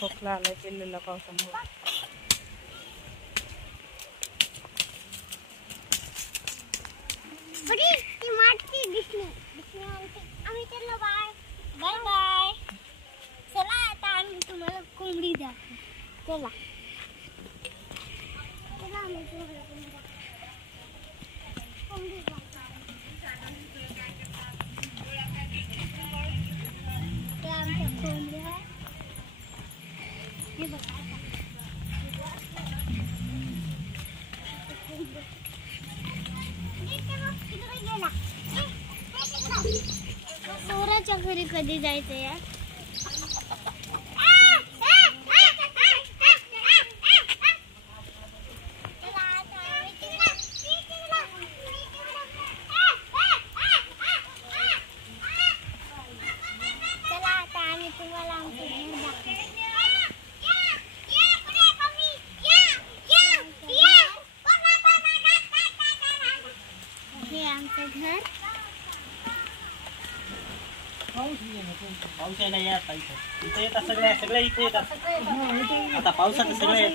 खोकला आलाय पिल्लूला पावसामुळे. Bye bye. चला आता आम्ही तुम्हाला कोंबडी दाखवू. चला आम्ही तुम्हाला कोंबडी आमच्या कोंबड्या हे बघा. सोराच्या घरी कधी जायचं यार? घर पाऊस यायला या इथे येतात सगळे इथे येतात आता पावसाचं सगळे